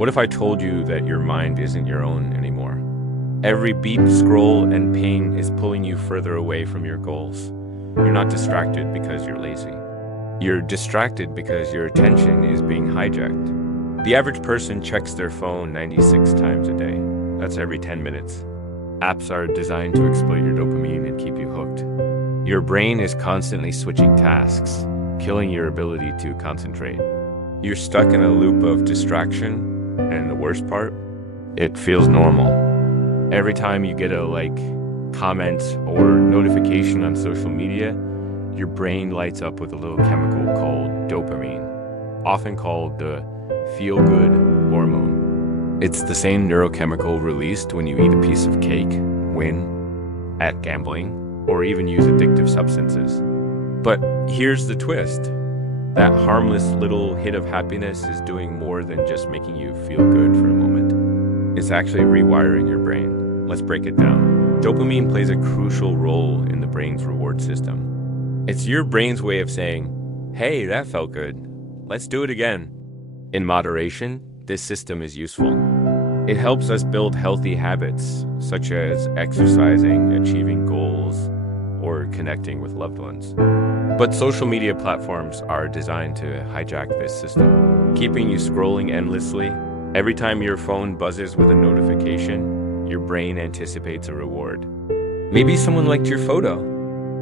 What if I told you that your mind isn't your own anymore? Every beep, scroll, and ping is pulling you further away from your goals. You're not distracted because you're lazy. You're distracted because your attention is being hijacked. The average person checks their phone 96 times a day. That's every 10 minutes. Apps are designed to exploit your dopamine and keep you hooked. Your brain is constantly switching tasks, killing your ability to concentrate. You're stuck in a loop of distraction, and the worst part, it feels normal. Every time you get a like, comment, or notification on social media, your brain lights up with a little chemical called dopamine, often called the feel-good hormone. It's the same neurochemical released when you eat a piece of cake, win at gambling, or even use addictive substances. But here's the twist. That harmless little hit of happiness is doing more than just making you feel good for a moment. It's actually rewiring your brain. Let's break it down. Dopamine plays a crucial role in the brain's reward system. It's your brain's way of saying, hey, that felt good. Let's do it again. In moderation, this system is useful. It helps us build healthy habits, such as exercising, achieving goals, or connecting with loved ones. But social media platforms are designed to hijack this system, keeping you scrolling endlessly. Every time your phone buzzes with a notification, your brain anticipates a reward. Maybe someone liked your photo.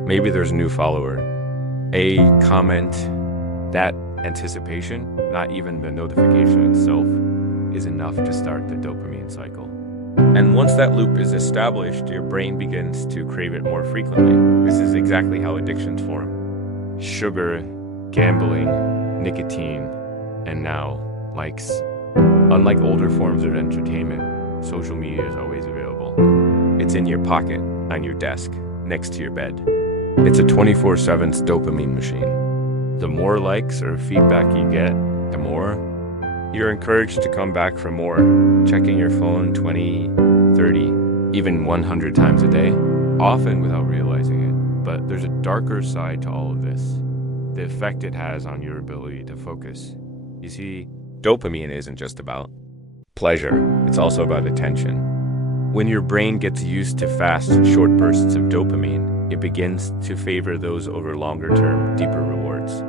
Maybe there's a new follower. A comment. That anticipation, not even the notification itself, is enough to start the dopamine cycle. And once that loop is established, your brain begins to crave it more frequently. This is exactly how addictions form. Sugar, gambling, nicotine, and now likes. Unlike older forms of entertainment, social media is always available. It's in your pocket, on your desk, next to your bed. It's a 24/7 dopamine machine. The more likes or feedback you get, the more you're encouraged to come back for more, checking your phone 20, 30, even 100 times a day, often without realizing it. But there's a darker side to all of this, the effect it has on your ability to focus. You see, dopamine isn't just about pleasure, it's also about attention. When your brain gets used to fast, short bursts of dopamine, it begins to favor those over longer-term, deeper rewards.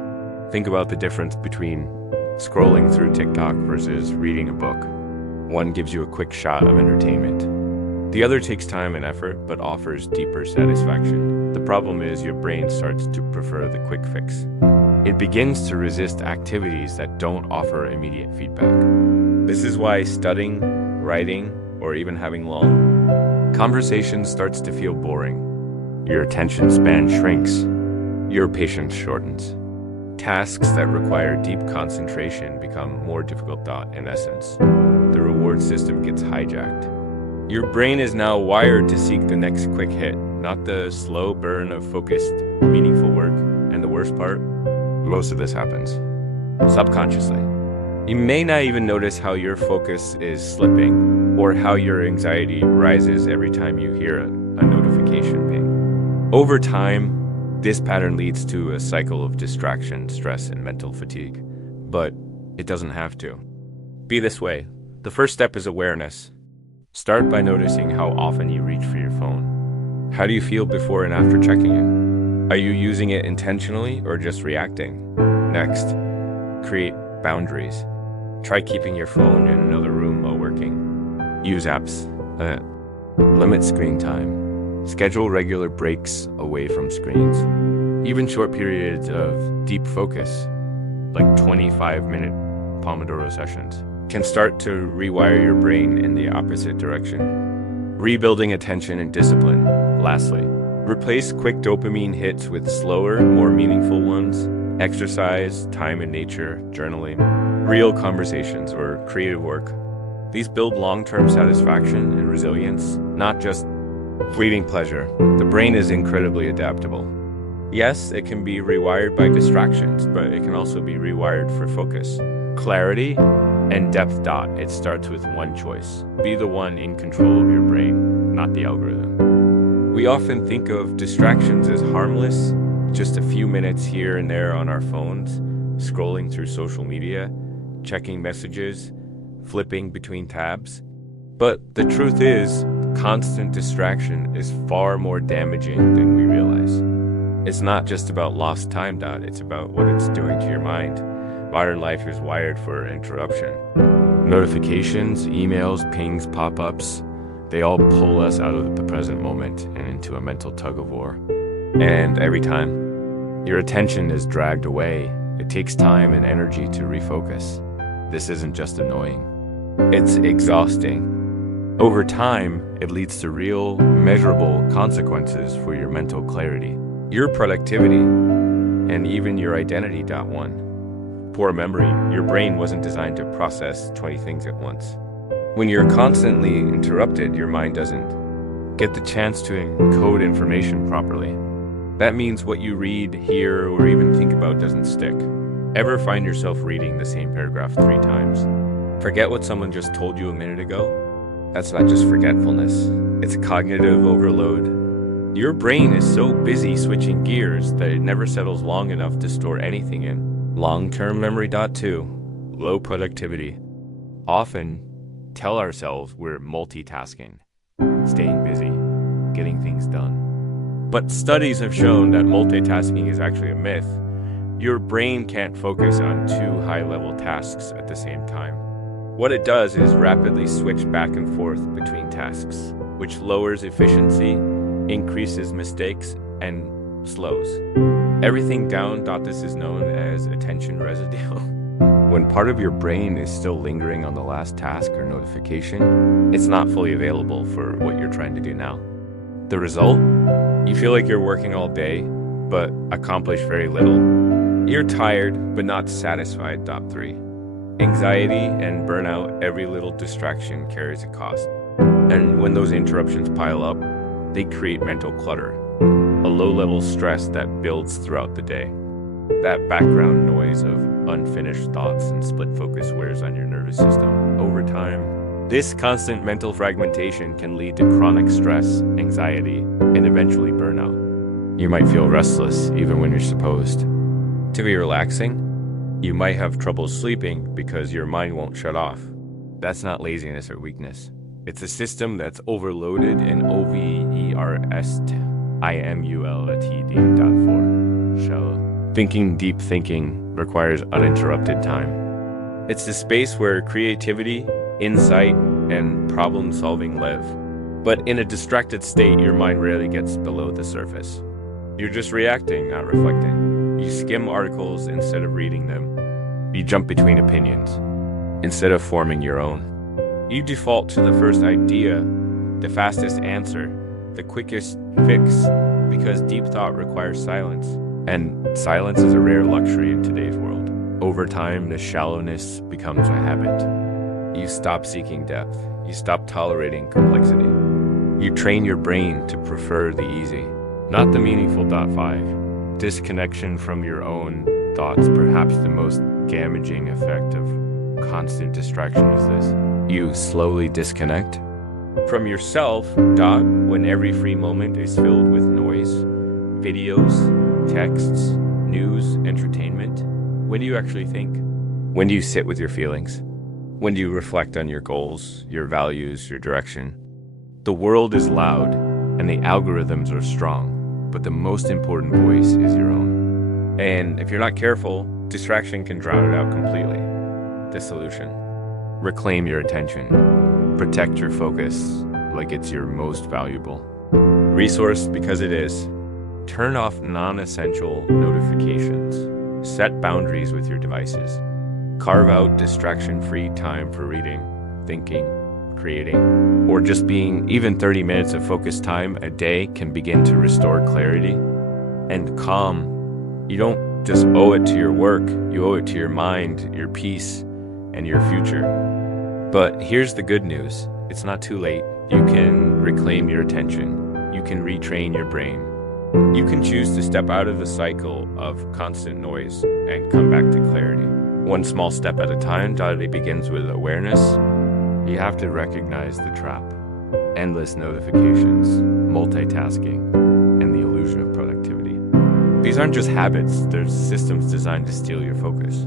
Think about the difference between scrolling through TikTok versus reading a book. One gives you a quick shot of entertainment. The other takes time and effort, but offers deeper satisfaction. The problem is your brain starts to prefer the quick fix. It begins to resist activities that don't offer immediate feedback. This is why studying, writing, or even having long conversations starts to feel boring. Your attention span shrinks. Your patience shortens. Tasks that require deep concentration become more difficult in essence. The reward system gets hijacked. Your brain is now wired to seek the next quick hit, not the slow burn of focused, meaningful work. And the worst part? Most of this happens subconsciously. You may not even notice how your focus is slipping or how your anxiety rises every time you hear a notification ping. Over time, this pattern leads to a cycle of distraction, stress, and mental fatigue. But it doesn't have to be this way. The first step is awareness. Start by noticing how often you reach for your phone. How do you feel before and after checking it? Are you using it intentionally or just reacting? Next, create boundaries. Try keeping your phone in another room while working. Use apps. Limit screen time. Schedule regular breaks away from screens. Even short periods of deep focus, like 25-minute Pomodoro sessions, can start to rewire your brain in the opposite direction. Rebuilding attention and discipline. Lastly, replace quick dopamine hits with slower, more meaningful ones. Exercise, time in nature, journaling, real conversations, or creative work. These build long-term satisfaction and resilience, not just fleeting pleasure. The brain is incredibly adaptable. Yes, it can be rewired by distractions, but it can also be rewired for focus, clarity, and depth. It starts with one choice. Be the one in control of your brain, not the algorithm. We often think of distractions as harmless, just a few minutes here and there on our phones, scrolling through social media, checking messages. flipping between tabs. But the truth is, constant distraction is far more damaging than we realize. It's not just about lost time, it's about what it's doing to your mind. Modern life is wired for interruption. Notifications, emails, pings, pop-ups, they all pull us out of the present moment and into a mental tug-of-war. And every time your attention is dragged away, it takes time and energy to refocus. This isn't just annoying. It's exhausting. Over time, it leads to real, measurable consequences for your mental clarity, your productivity, and even your identity. Poor memory. Your brain wasn't designed to process 20 things at once. When you're constantly interrupted, your mind doesn't get the chance to encode information properly. That means what you read, hear, or even think about doesn't stick. Ever find yourself reading the same paragraph 3 times? Forget what someone just told you a minute ago? That's not just forgetfulness. It's cognitive overload. Your brain is so busy switching gears that it never settles long enough to store anything in. Long-term memory. 2. Low productivity. Often tell ourselves we're multitasking, staying busy, getting things done. But studies have shown that multitasking is actually a myth. Your brain can't focus on 2 high-level tasks at the same time. What it does is rapidly switch back and forth between tasks, which lowers efficiency, increases mistakes, and slows everything down. This is known as attention residue. When part of your brain is still lingering on the last task or notification, it's not fully available for what you're trying to do now. The result? You feel like you're working all day, but accomplish very little. You're tired, but not satisfied. 3. Anxiety and burnout. Every little distraction carries a cost. And when those interruptions pile up, they create mental clutter, a low-level stress that builds throughout the day. That background noise of unfinished thoughts and split focus wears on your nervous system. Over time, this constant mental fragmentation can lead to chronic stress, anxiety, and eventually burnout. You might feel restless even when you're supposed to be relaxing. You might have trouble sleeping because your mind won't shut off. That's not laziness or weakness. It's a system that's overloaded and overstressed. IMULTD.4. Shallow. Thinking deep thinking requires uninterrupted time. It's the space where creativity, insight, and problem-solving live. But in a distracted state, your mind rarely gets below the surface. You're just reacting, not reflecting. You skim articles instead of reading them. You jump between opinions instead of forming your own. You default to the first idea, the fastest answer, the quickest fix, because deep thought requires silence. And silence is a rare luxury in today's world. Over time, the shallowness becomes a habit. You stop seeking depth. You stop tolerating complexity. You train your brain to prefer the easy, not the meaningful. 5. Disconnection from your own thoughts. Perhaps the most damaging effect of constant distraction is this. You slowly disconnect from yourself. When every free moment is filled with noise, videos, texts, news, entertainment. When do you actually think? When do you sit with your feelings? When do you reflect on your goals, your values, your direction? The world is loud and the algorithms are strong, but the most important voice is your own. And if you're not careful, distraction can drown it out completely. Dissolution. Reclaim your attention. Protect your focus like it's your most valuable resource, because it is. Turn off non-essential notifications. Set boundaries with your devices. Carve out distraction-free time for reading, thinking, creating, or just being. Even 30 minutes of focused time a day can begin to restore clarity and calm. You don't just owe it to your work, you owe it to your mind, your peace, and your future. But here's the good news. It's not too late. You can reclaim your attention. You can retrain your brain. You can choose to step out of the cycle of constant noise and come back to clarity. One small step at a time. It begins with awareness. You have to recognize the trap. Endless notifications, multitasking, and the illusion of productivity. These aren't just habits, they're systems designed to steal your focus.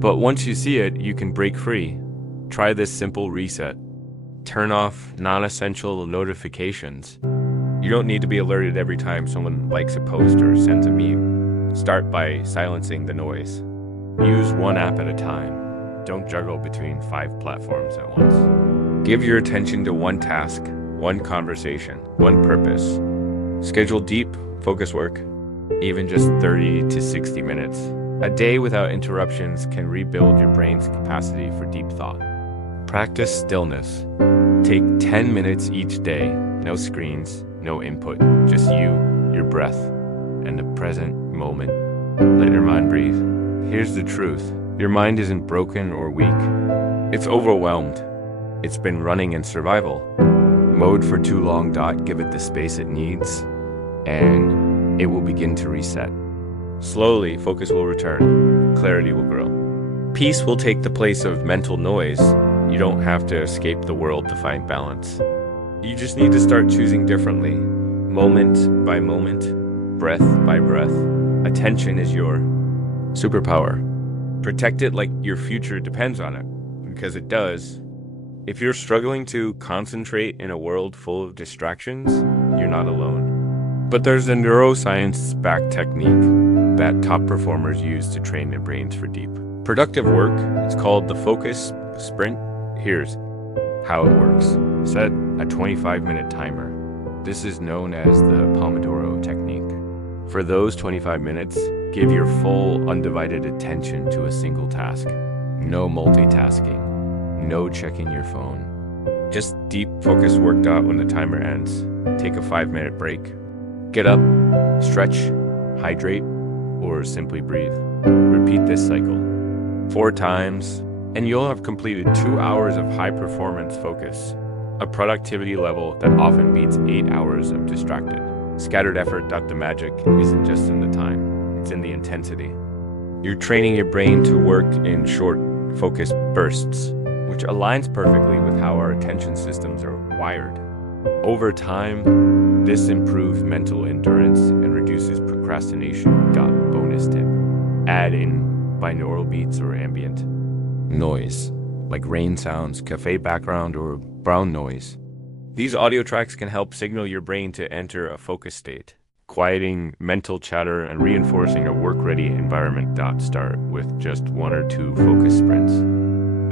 But once you see it, you can break free. Try this simple reset. Turn off non-essential notifications. You don't need to be alerted every time someone likes a post or sends a meme. Start by silencing the noise. Use one app at a time. Don't juggle between 5 platforms at once. Give your attention to one task, one conversation, one purpose. Schedule deep, focus work, even just 30 to 60 minutes. A day without interruptions can rebuild your brain's capacity for deep thought. Practice stillness. Take 10 minutes each day. No screens, no input, just you, your breath, and the present moment. Let your mind breathe. Here's the truth. Your mind isn't broken or weak. It's overwhelmed. It's been running in survival mode for too long. Give it the space it needs, and it will begin to reset. Slowly, focus will return. Clarity will grow. Peace will take the place of mental noise. You don't have to escape the world to find balance. You just need to start choosing differently. Moment by moment, breath by breath. Attention is your superpower. Protect it like your future depends on it, because it does. If you're struggling to concentrate in a world full of distractions, you're not alone. But there's a neuroscience-backed technique that top performers use to train their brains for deep, productive work. It's called the focus sprint. Here's how it works. Set a 25-minute timer. This is known as the Pomodoro technique. For those 25 minutes, give your full, undivided attention to a single task. No multitasking, no checking your phone. Just deep, focused work. When the timer ends, take a 5-minute break. Get up, stretch, hydrate, or simply breathe. Repeat this cycle 4 times, and you'll have completed 2 hours of high-performance focus, a productivity level that often beats 8 hours of distracted. Scattered effort. The magic isn't just in the time, it's in the intensity. You're training your brain to work in short, focused bursts, which aligns perfectly with how our attention systems are wired. Over time, this improves mental endurance and reduces procrastination. Bonus tip: add in binaural beats or ambient noise, like rain sounds, cafe background, or brown noise. These audio tracks can help signal your brain to enter a focus state, quieting mental chatter and reinforcing a work-ready environment. Start with just 1 or 2 focus sprints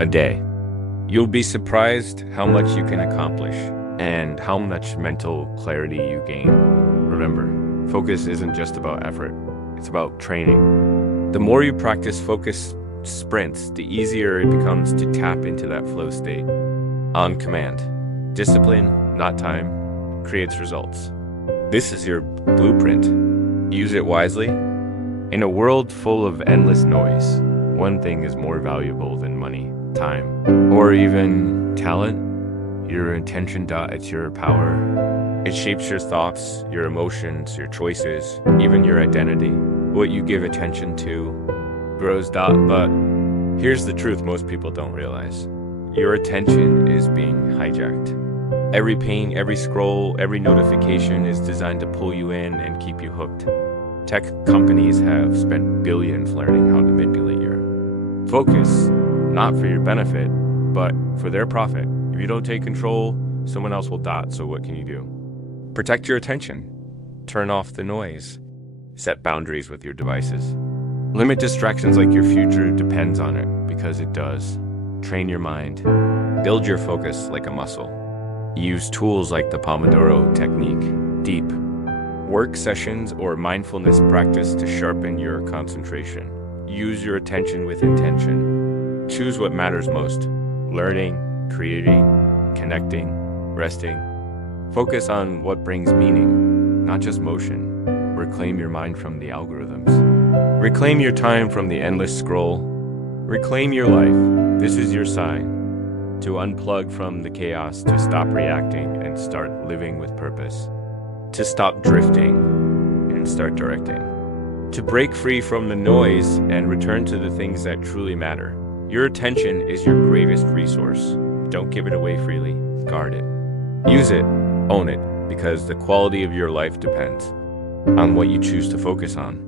a day. You'll be surprised how much you can accomplish and how much mental clarity you gain. Remember, focus isn't just about effort, it's about training. The more you practice focus sprints, the easier it becomes to tap into that flow state on command. Discipline, not time, creates results. This is your blueprint. Use it wisely. In a world full of endless noise, one thing is more valuable than money, time, or even talent. Your intention. It's your power. It shapes your thoughts, your emotions, your choices, even your identity. What you give attention to grows. But here's the truth most people don't realize. Your attention is being hijacked. Every ping, every scroll, every notification is designed to pull you in and keep you hooked. Tech companies have spent billions learning how to manipulate your focus, not for your benefit, but for their profit. If you don't take control, someone else will. So what can you do? Protect your attention. Turn off the noise. Set boundaries with your devices. Limit distractions like your future depends on it, because it does. Train your mind. Build your focus like a muscle. Use tools like the Pomodoro technique, deep work sessions, or mindfulness practice to sharpen your concentration. Use your attention with intention. Choose what matters most: learning, creating, connecting, resting. Focus on what brings meaning, not just motion. Reclaim your mind from the algorithms. Reclaim your time from the endless scroll. Reclaim your life. This is your sign to unplug from the chaos, to stop reacting and start living with purpose, to stop drifting and start directing, to break free from the noise and return to the things that truly matter. Your attention is your greatest resource. Don't give it away freely. Guard it. Use it. Own it, because the quality of your life depends on what you choose to focus on.